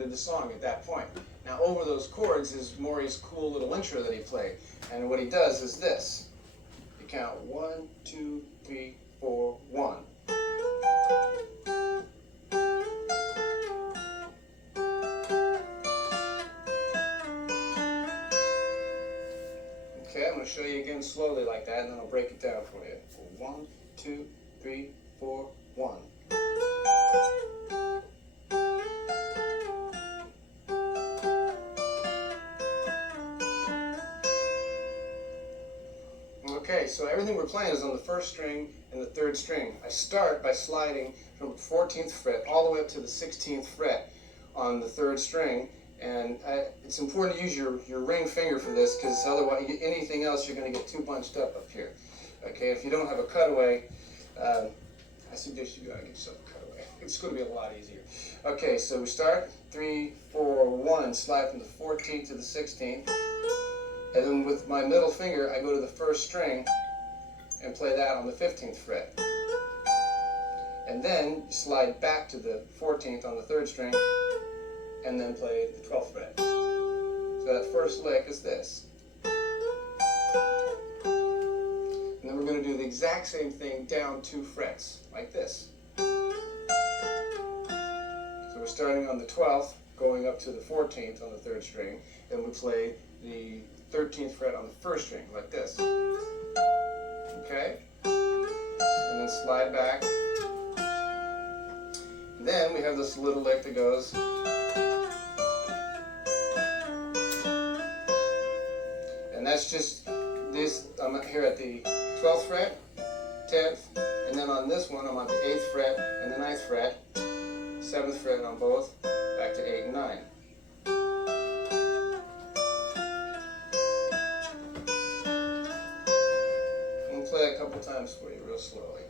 into the song at that point. Now over those chords is Maury's cool little intro that he played. And what he does is this. You count 1, 2, 3, 4, 1. Okay, I'm going to show you again slowly like that, and then I'll break it down for you. 1, 2, 3, 4, 1. Okay, so everything we're playing is on the first string and the third string. I start by sliding from the 14th fret all the way up to the 16th fret on the third string, and it's important to use your ring finger for this, because otherwise anything else you're going to get too bunched up here. Okay, if you don't have a cutaway, I suggest you get yourself a cutaway. It's going to be a lot easier. Okay, so we start 3, 4, 1, slide from the 14th to the 16th. And then with my middle finger, I go to the first string and play that on the 15th fret. And then slide back to the 14th on the third string, and then play the 12th fret. So that first lick is this. And then we're going to do the exact same thing down 2 frets, like this. So we're starting on the 12th, going up to the 14th on the third string, and we play the 13th fret on the first string, like this. Okay? And then slide back. And then we have this little lick that goes. And that's just this. I'm here at the 12th fret, 10th, and then on this one I'm on the 8th fret and the 9th fret, 7th fret on both, back to 8 and 9. Play a couple times for you real slowly.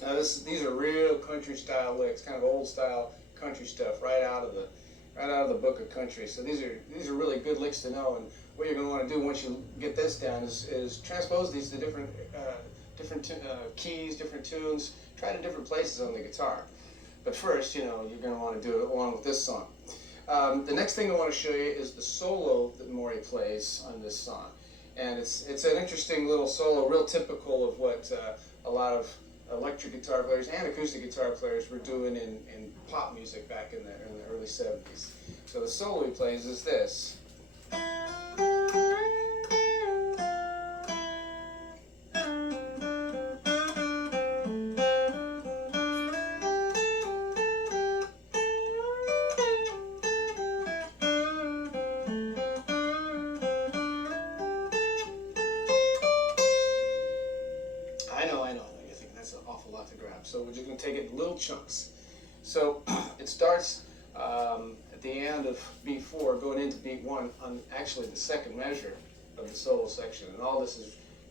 Now these are real country style licks, kind of old style country stuff, right out of the book of country. So these are really good licks to know, and what you're going to want to do once you get this down is transpose these to different keys, different tunes, try to different places on the guitar. But first, you're going to want to do it along with this song. The next thing I want to show you is the solo that Maury plays on this song, and it's an interesting little solo, real typical of what a lot of electric guitar players and acoustic guitar players were doing in pop music back in the early 70s. So the solo he plays is this. I know, you think that's an awful lot to grab. So we're just going to take it in little chunks. So it starts at the end of beat 4, going into beat 1 on actually the second measure of the solo section. And all this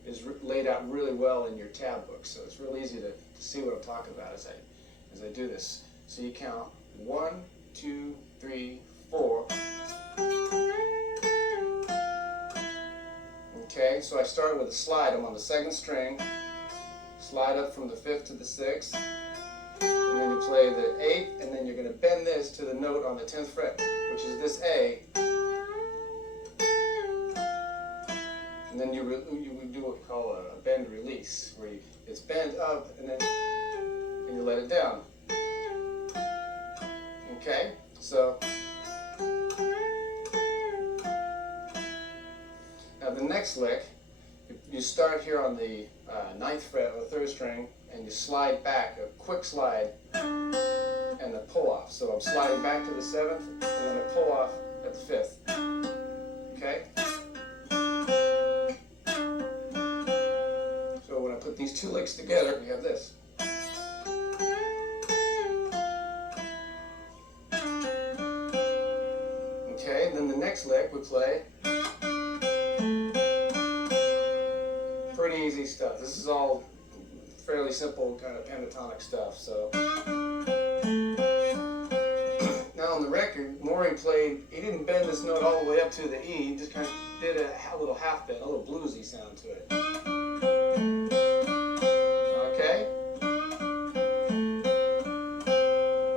is laid out really well in your tab book. So it's real easy to see what I'm talking about as I do this. So you count 1, 2, 3, 4. Okay, so I start with a slide. I'm on the 2nd string. Slide up from the 5th to the 6th, and then you play the 8th, and then you're going to bend this to the note on the 10th fret, which is this A, and then you do what we call a bend release, where it's bent up and you let it down. Okay, so now the next lick, you start here on the 9th fret of the 3rd string, and you slide back, a quick slide, and a pull off. So I'm sliding back to the 7th, and then a pull off at the 5th. Okay? So when I put these two licks together, we have this. Okay, and then the next lick we play. Pretty easy stuff. This is all fairly simple kind of pentatonic stuff. So now on the record, Maury played, he didn't bend this note all the way up to the E, he just kind of did a little half bend, a little bluesy sound to it. Okay?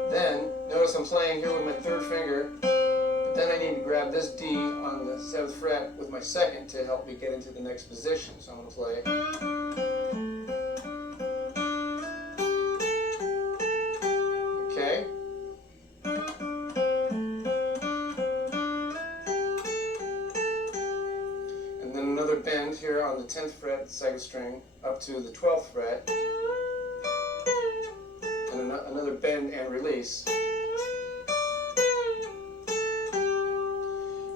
Then, notice I'm playing here with my third finger, but then I need to grab this D on the 7th fret with my second to help me get into the next position. So I'm going to play. Okay? And then another bend here on the 10th fret, the 2nd string, up to the 12th fret. And another bend and release.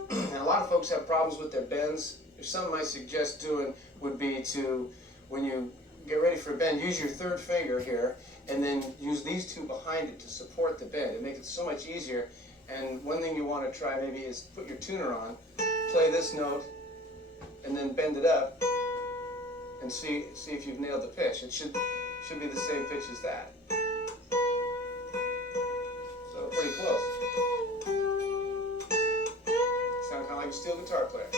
And a lot of folks have problems with their bends. If something I suggest doing would be to, when you get ready for a bend, use your third finger here and then use these two behind it to support the bend. It makes it so much easier. And one thing you want to try maybe is put your tuner on, play this note, and then bend it up and see if you've nailed the pitch. It should be the same pitch as that. So pretty close. Sound kind of like a steel guitar player.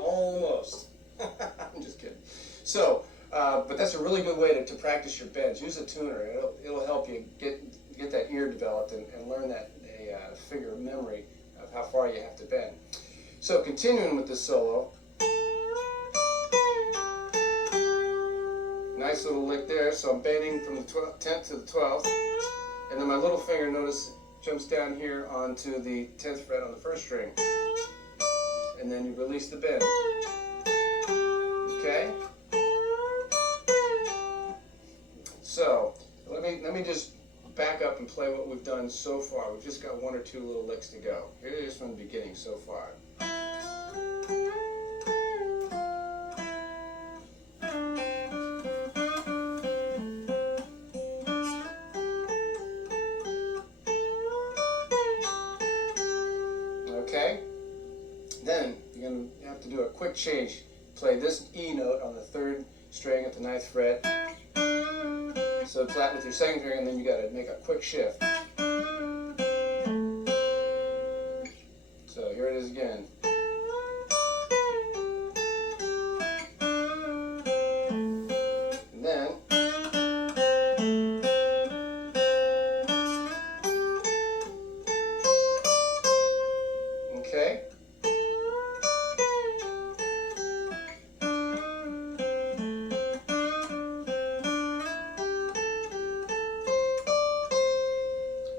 Almost. I'm just kidding. So, but that's a really good way to practice your bends. Use a tuner. It'll help you get that ear developed and learn that figure of memory of how far you have to bend. So continuing with this solo. Nice little lick there. So I'm bending from the 10th to the 12th. And then my little finger, notice, jumps down here onto the 10th fret on the 1st string. And then you release the bend. Okay? So, let me just back up and play what we've done so far. We've just got 1 or 2 little licks to go. Here it is from the beginning so far. Okay? Then you're going to have to do a quick change. Play this E note on the 3rd string at the 9th fret. So flat with your 2nd finger, and then you got to make a quick shift. So here it is again. And then okay.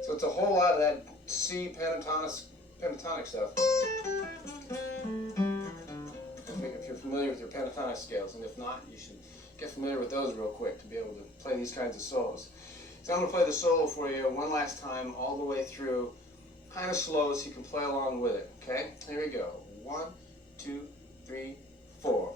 So it's a whole lot of that C pentatonic stuff. If you're familiar with your pentatonic scales, and if not, you should get familiar with those real quick to be able to play these kinds of solos. So I'm going to play the solo for you one last time, all the way through, kind of slow so you can play along with it. Okay? Here we go. 1, 2, 3, 4.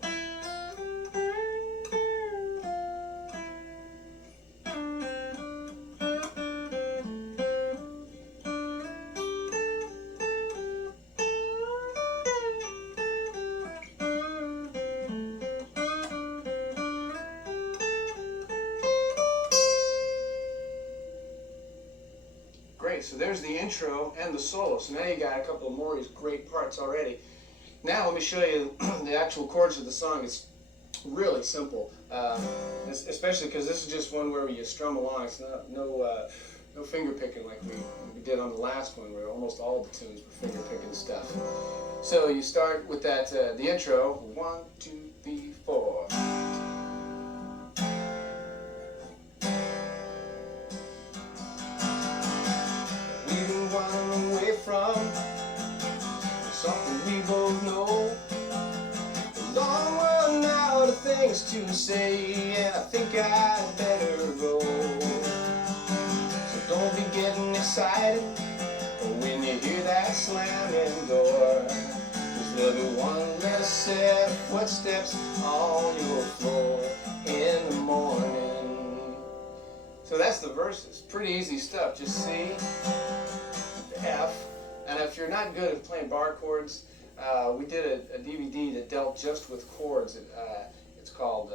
Great, so there's the intro and the solo. So now you got a couple of Maury's great parts already. Now let me show you the actual chords of the song. It's really simple, especially because this is just one where you strum along. It's not no finger picking like we did on the last one, where almost all the tunes were finger picking stuff. So you start with that the intro. 1, 2, 3, 4. From something we both know. A long run out of things to say, and I think I'd better go. So don't be getting excited when you hear that slamming door. 'Cause there'll be one less set of footsteps on your floor in the morning. So that's the verses. Pretty easy stuff. Just C, F. And if you're not good at playing bar chords, we did a DVD that dealt just with chords. It's called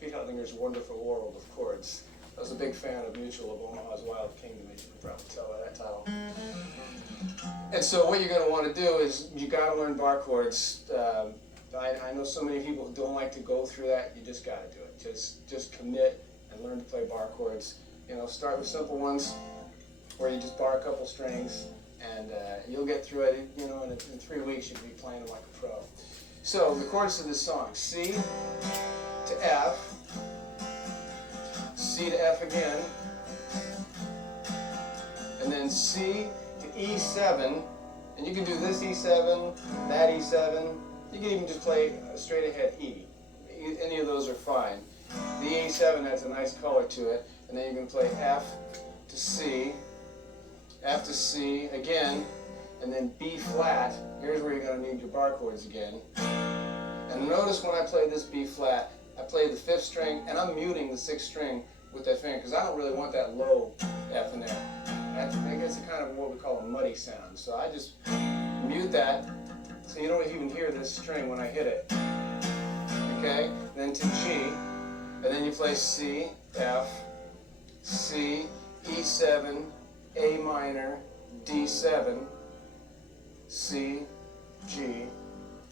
Pete Hutlinger's Wonderful World of Chords. I was a big fan of Mutual of Omaha's Wild Kingdom, as you can probably tell by that title. And so what you're going to want to do is you got to learn bar chords. I know so many people who don't like to go through that. You just got to do it. Just commit and learn to play bar chords. You know, start with simple ones where you just bar a couple strings, and you'll get through it. You know, in 3 weeks you'll be playing them like a pro. So the chords of this song: C to F, C to F again, and then C to E7. And you can do this E7, that E7. You can even just play straight ahead E. Any of those are fine. The E7 has a nice color to it. And then you can play F to C, F to C again, and then B flat. Here's where you're going to need your bar chords again. And notice when I play this B flat, I play the 5th string, and I'm muting the 6th string with that finger, because I don't really want that low F in there. It gets a kind of what we call a muddy sound. So I just mute that, so you don't even hear this string when I hit it. Okay? Then to G, and then you play C, F, C, E7, A minor, D7, C, G,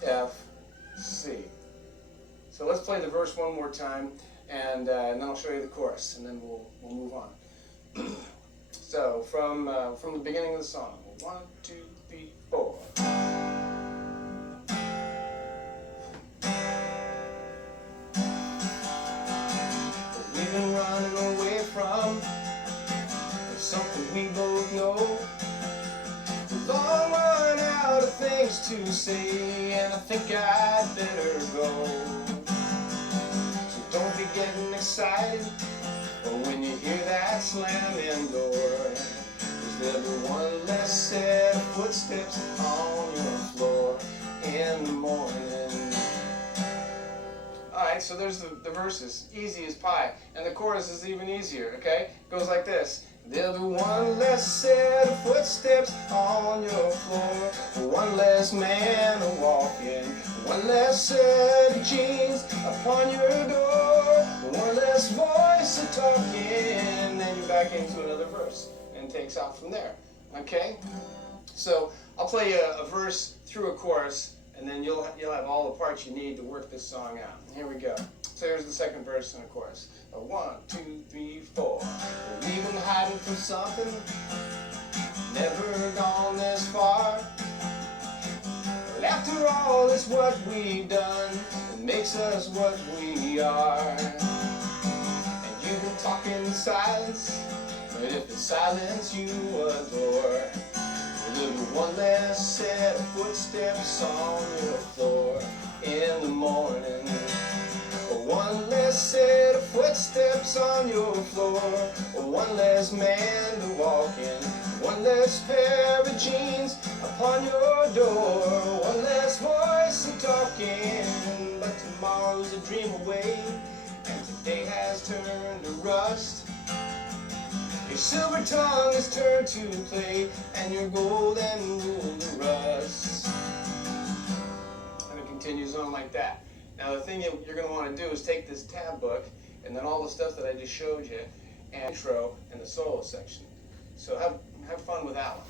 F, C. So let's play the verse one more time, and then I'll show you the chorus, and then we'll move on. So from the beginning of the song, 1, 2, 3, 4. We've been running away from something we both know. We've long run out of things to say, and I think I'd better go. So don't be getting excited when you hear that slamming door, 'cause there'll be one less set of footsteps on your floor in the morning. Alright, so there's the verses, easy as pie, and the chorus is even easier, okay? It goes like this: there'll be one less set of footsteps on your floor, one less man a walking, one less set of jeans upon your door, one less voice a talking. Then you're back into another verse, and it takes off from there, okay? So I'll play a verse through a chorus, and then you'll have all the parts you need to work this song out. Here we go. So here's the second verse and the chorus. 1, 2, 3, 4. We've been hiding from something, never gone this far. But after all, it's what we've done that makes us what we are. And you've been talking in silence, but if it's silence you adore, there'll be one less set of footsteps on your floor in the morning. One less set of footsteps on your floor, one less man to walk in, one less pair of jeans upon your door, one less voice a talking. But tomorrow's a dream away, and today has turned to rust. Your silver tongue has turned to clay, and your golden rule to rust. And it continues on like that. Now the thing you're going to want to do is take this tab book, and then all the stuff that I just showed you, and intro and the solo section. So have fun with that one.